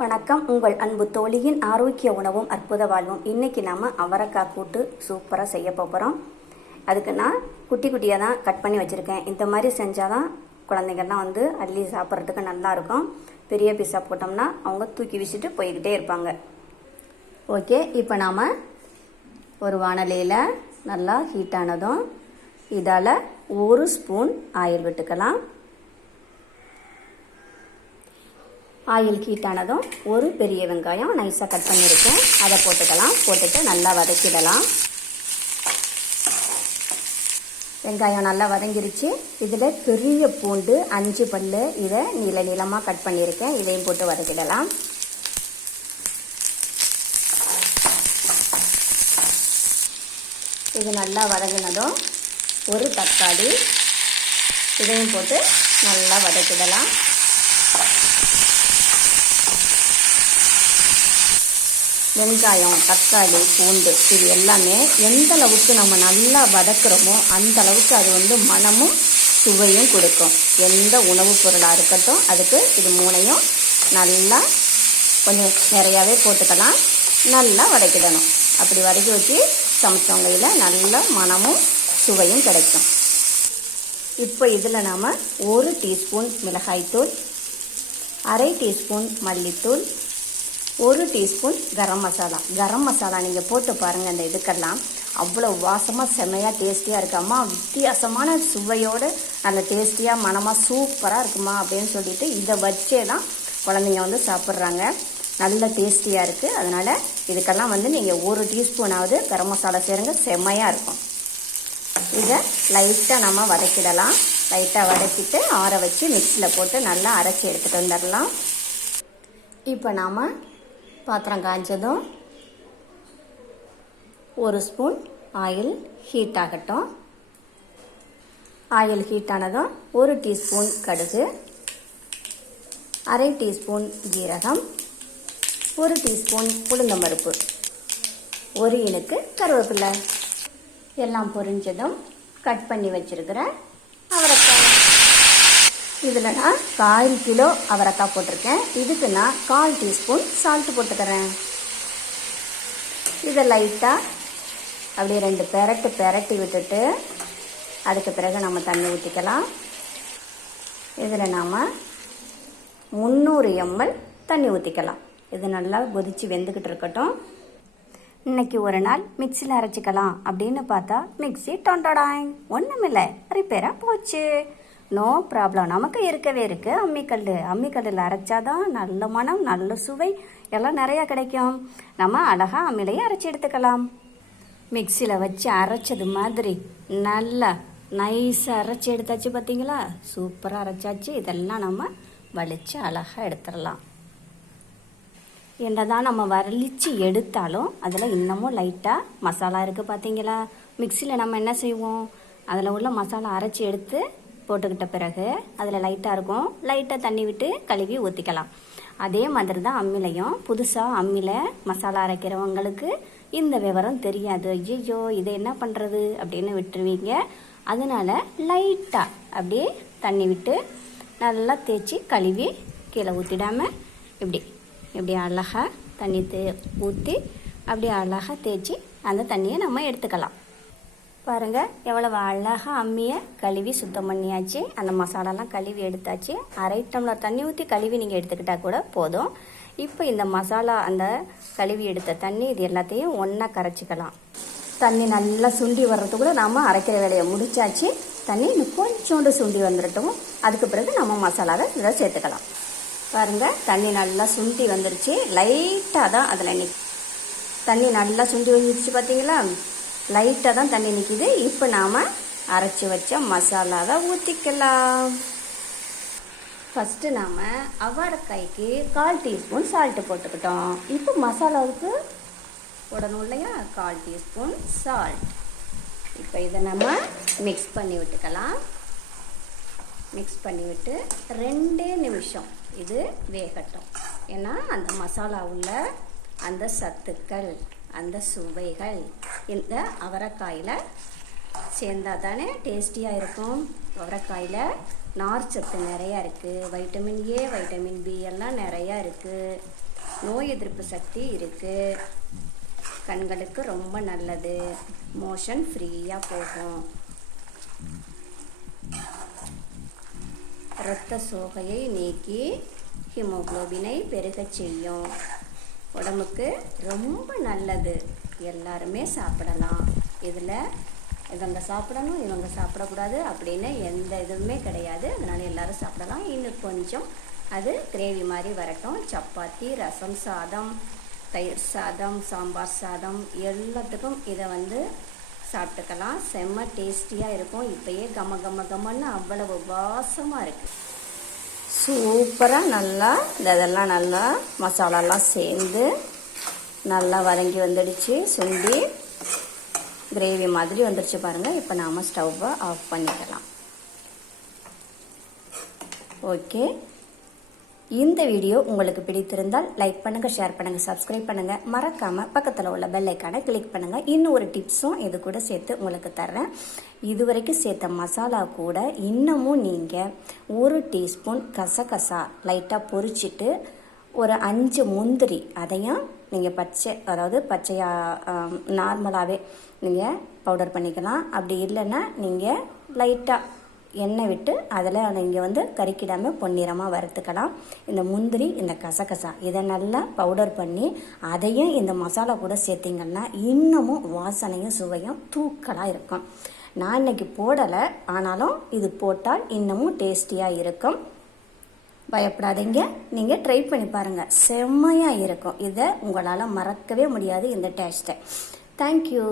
வணக்கம். உங்கள் அன்பு தோழியின் ஆரோக்கிய உணவும் அற்புத வாழ்வும். இன்றைக்கி நம்ம அவரைக்காய் கூட்டு சூப்பராக செய்ய போகிறோம். அதுக்கு நான் குட்டி குட்டியாக தான் கட் பண்ணி வச்சுருக்கேன். இந்த மாதிரி செஞ்சால் தான் குழந்தைங்கள்லாம் அள்ளி சாப்பிட்றதுக்கு நல்லாயிருக்கும். பெரிய பீஸாக போட்டோம்னா அவங்க தூக்கி வீசிட்டு போய்கிட்டே இருப்பாங்க. ஓகே, இப்போ நாம் ஒரு வாணலியில் நல்லா ஹீட் ஆனதும் இதால் 1 ஸ்பூன் ஆயில் விட்டுக்கலாம். ஆயில் ஹீட் ஆனதும் ஒரு பெரிய வெங்காயம் நைஸாக கட் பண்ணியிருக்கேன், அதை போட்டுக்கலாம். போட்டுட்டு நல்லா வதக்கிடலாம். வெங்காயம் நல்லா வதங்கிருச்சு. இதில் பெரிய பூண்டு 5 பல் இதை நீளமாக கட் பண்ணியிருக்கேன், இதையும் போட்டு வதக்கிடலாம். இது நல்லா வதங்கினதும் ஒரு தக்காளி, இதையும் போட்டு நல்லா வதக்கிடலாம். வெங்காயம், தக்காளி, பூண்டு இது எல்லாமே எந்த அளவுக்கு நம்ம நல்லா வதக்குறோமோ அந்த அளவுக்கு அது மனமும் சுவையும் கொடுக்கும். எந்த உணவுப் பொருளாக இருக்கட்டும் அதுக்கு இது 3ஐயும் நல்லா கொஞ்சம் நிறையாவே போட்டுக்கலாம். நல்லா வதக்கிடணும். அப்படி வதக்கி வச்சு சமைச்சவங்கையில் நல்ல மனமும் சுவையும் கிடைக்கும். இப்போ இதில் நாம் 1 டீஸ்பூன் மிளகாய்த்தூள், அரை டீஸ்பூன் மல்லித்தூள், 1 டீஸ்பூன் கரம் மசாலா நீங்கள் போட்டு பாருங்கள். அந்த இதுக்கெல்லாம் அவ்வளோ வாசமாக செம்மையாக டேஸ்டியாக இருக்காம்மா, வித்தியாசமான சுவையோடு நல்ல டேஸ்டியாக மனமாக சூப்பராக இருக்குமா அப்படின்னு சொல்லிட்டு இதை வச்சே தான் குழந்தைங்க சாப்பிட்றாங்க. நல்ல டேஸ்டியாக இருக்குது. அதனால் இதுக்கெல்லாம் நீங்கள் 1 டீஸ்பூனாவது கரம் மசாலா சேருங்க, செம்மையாக இருக்கும். இதை லைட்டாக நம்ம வதக்கிடலாம். லைட்டாக வதக்கிட்டு ஆற வச்சு மிக்ஸியில் போட்டு நல்லா அரைச்சி எடுத்துகிட்டு வந்துடலாம். இப்போ நாம் பாத்திரம் காய்ஞ்சதும் 1 ஸ்பூன் ஆயில் ஹீட் ஆகட்டும். ஆயில் ஹீட் ஆனதும் 1 டீஸ்பூன் கடுகு, அரை டீஸ்பூன் ஜீரகம், 1 டீஸ்பூன் உளுந்தம்பருப்பு, 1 இனுக்கு கருவேப்பிலை எல்லாம் பொரிஞ்சதும் கட் பண்ணி வச்சிருக்கிற அவரைக்காய். இதில் நான் 1/4 கிலோ அவரைக்காய் போட்டிருக்கேன். இதுக்கு நான் 1/4 டீஸ்பூன் சால்ட்டு போட்டுக்கிறேன். இதை லைட்டாக அப்படியே 2 பெரட்டி விட்டுட்டு அதுக்கு பிறகு நம்ம தண்ணி ஊற்றிக்கலாம். இதில் நாம் 300 ml தண்ணி ஊற்றிக்கலாம். இது நல்லா கொதித்து வெந்துக்கிட்டு இருக்கட்டும். இன்றைக்கி ஒரு நாள் மிக்சியில் அரைச்சிக்கலாம் அப்படின்னு பார்த்தா மிக்சி டொண்டடாய் ஒன்றுமில்லை, ரிப்பேராக போச்சு. நோ ப்ராப்ளம், நமக்கு இருக்கவே இருக்குது அம்மிக்கல்லில் அரைச்சாதான் நல்ல மனம் நல்ல சுவை எல்லாம் நிறையா கிடைக்கும். நம்ம அழகாக அம்மிலையே அரைச்சி எடுத்துக்கலாம். மிக்சியில் வச்சு அரைச்சது மாதிரி நல்லா நைஸாக அரைச்சி எடுத்தாச்சு. பார்த்தீங்களா, சூப்பராக அரைச்சாச்சு. இதெல்லாம் நம்ம வலித்து அழகாக எடுத்துடலாம். என்னதான் நம்ம வலித்து எடுத்தாலும் அதில் இன்னமும் லைட்டாக மசாலா இருக்குது. பார்த்தீங்களா, மிக்சியில் நம்ம என்ன செய்வோம், அதில் உள்ள மசாலா அரைச்சி எடுத்து போட்டுக்கிட்ட பிறகு அதில் லைட்டாக இருக்கும், லைட்டாக தண்ணி விட்டு கழுவி ஊற்றிக்கலாம். அதே மாதிரி தான் அம்மிலையும். புதுசாக அம்மியில் மசாலா அரைக்கிறவங்களுக்கு இந்த விவரம் தெரியாது. ஐயோ இதை என்ன பண்ணுறது அப்படின்னு விட்டுருவீங்க. அதனால் லைட்டாக அப்படியே தண்ணி விட்டு நல்லா தேய்ச்சி கழுவி கீழே ஊற்றிடாமல் இப்படி அழகாக தண்ணி ஊற்றி அப்படியே அழகாக தேய்ச்சி அந்த தண்ணியை நம்ம எடுத்துக்கலாம். பாருங்கள் எவ்வளவு அழகாக அம்மியை கழுவி சுத்தம் பண்ணியாச்சு. அந்த மசாலாலாம் கழுவி எடுத்தாச்சு. 1/2 டம்ளர் தண்ணி ஊற்றி கழுவி நீங்கள் எடுத்துக்கிட்டால் கூட போதும். இப்போ இந்த மசாலா அந்த கழுவி எடுத்த தண்ணி இது எல்லாத்தையும் ஒன்றா கரைச்சிக்கலாம். தண்ணி நல்லா சுண்டி வர்றதுக்குள்ள நாம் அரைக்கிற வேலையை முடிச்சாச்சு. தண்ணி இன்னும் கொஞ்சோண்டு சுண்டி வந்துடட்டும். அதுக்கு பிறகு நம்ம மசாலாவை இதில் சேர்த்துக்கலாம். பாருங்கள் தண்ணி நல்லா சுண்டி வந்துருச்சு. லைட்டாக தான் அதில் தண்ணி நல்லா சுண்டி வந்துருச்சு. பார்த்தீங்களா, லைட்டாக தான் தண்ணி நிற்கிது. இப்போ நாம் அரைச்சி வச்ச மசாலாவை ஊற்றிக்கலாம். ஃபஸ்ட்டு நாம் அவரைக்காய்க்கு 1/4 டீஸ்பூன் சால்ட்டு போட்டுக்கிட்டோம். இப்போ மசாலாவுக்கு போடணும் இல்லையா, 1/4 டீஸ்பூன் சால்ட். இப்போ இதை நம்ம மிக்ஸ் பண்ணி விட்டுக்கலாம். மிக்ஸ் பண்ணி விட்டு 2 நிமிஷம் இது வேகட்டும். ஏன்னா அந்த மசாலா உள்ள அந்த சத்துக்கள் அந்த சுவைகள் இந்த அவரைக்காயில் சேர்ந்தால் தானே டேஸ்டியாக இருக்கும். அவரைக்காயில் நார் சத்து நிறையா இருக்குது. வைட்டமின் ஏ, வைட்டமின் பி எல்லாம் நிறையா இருக்குது. நோய் எதிர்ப்பு சக்தி இருக்குது, கண்களுக்கு ரொம்ப நல்லது, மோஷன் ஃப்ரீயாக போகும், இரத்த சோகையை நீக்கி ஹீமோகுளோபினை பெருகச் செய்யும், உடம்புக்கு ரொம்ப நல்லது. எல்லாருமே சாப்பிடலாம். இதில் இவங்க சாப்பிடணும் இவங்க சாப்பிடக்கூடாது அப்படின்னு எந்த இதுவுமே கிடையாது. அதனால் எல்லாரும் சாப்பிடலாம். இன்னும் கொஞ்சம் அது கிரேவி மாதிரி வரட்டும். சப்பாத்தி, ரசம் சாதம், தயிர் சாதம், சாம்பார் சாதம் எல்லாத்துக்கும் இதை சாப்பிட்டுக்கலாம். செம்ம டேஸ்டியாக இருக்கும். இப்போயே கம கம கமன்னு அவ்வளவு வாசமாக இருக்குது. சூப்பராக நல்லா இதெல்லாம் நல்லா மசாலாலாம் சேர்ந்து நல்லா வதங்கி வந்துடுச்சு. சுண்டி கிரேவி மாதிரி வந்துடுச்சு பாருங்கள். இப்போ நாம் ஸ்டவ்வை ஆஃப் பண்ணிக்கலாம். ஓகே, இந்த வீடியோ உங்களுக்கு பிடித்திருந்தால் லைக் பண்ணுங்கள், ஷேர் பண்ணுங்கள், சப்ஸ்கிரைப் பண்ணுங்கள். மறக்காமல் பக்கத்தில் உள்ள பெல் ஐக்கானை கிளிக் பண்ணுங்கள். இன்னும் ஒரு டிப்ஸும் இது கூட சேர்த்து உங்களுக்கு தர்றேன். இதுவரைக்கும் சேர்த்த மசாலா கூட இன்னமும் நீங்கள் 1 டீஸ்பூன் கசகசா லைட்டாக பொரிச்சிட்டு ஒரு 5 முந்திரி அதையும் நீங்கள் பச்சையாக நார்மலாகவே நீங்கள் பவுடர் பண்ணிக்கலாம். அப்படி இல்லைன்னா நீங்கள் லைட்டாக எண்ணெய் விட்டு அதில் நீங்கள் கறிக்கிடாமல் பொன்னிறமாக வறுத்துக்கலாம். இந்த முந்திரி, இந்த கசகசா இதை நல்லா பவுடர் பண்ணி அதையும் இந்த மசாலா கூட சேர்த்திங்கன்னா இன்னமும் வாசனையும் சுவையும் தூக்கலாக இருக்கும். நான் இன்னைக்கு போடலை, ஆனாலும் இது போட்டால் இன்னமும் டேஸ்டியாக இருக்கும். பயப்படாதீங்க, நீங்கள் ட்ரை பண்ணி பாருங்கள். செம்மையாக இருக்கும். இதை உங்களால் மறக்கவே முடியாது இந்த டேஸ்ட்டை. தேங்க்யூ.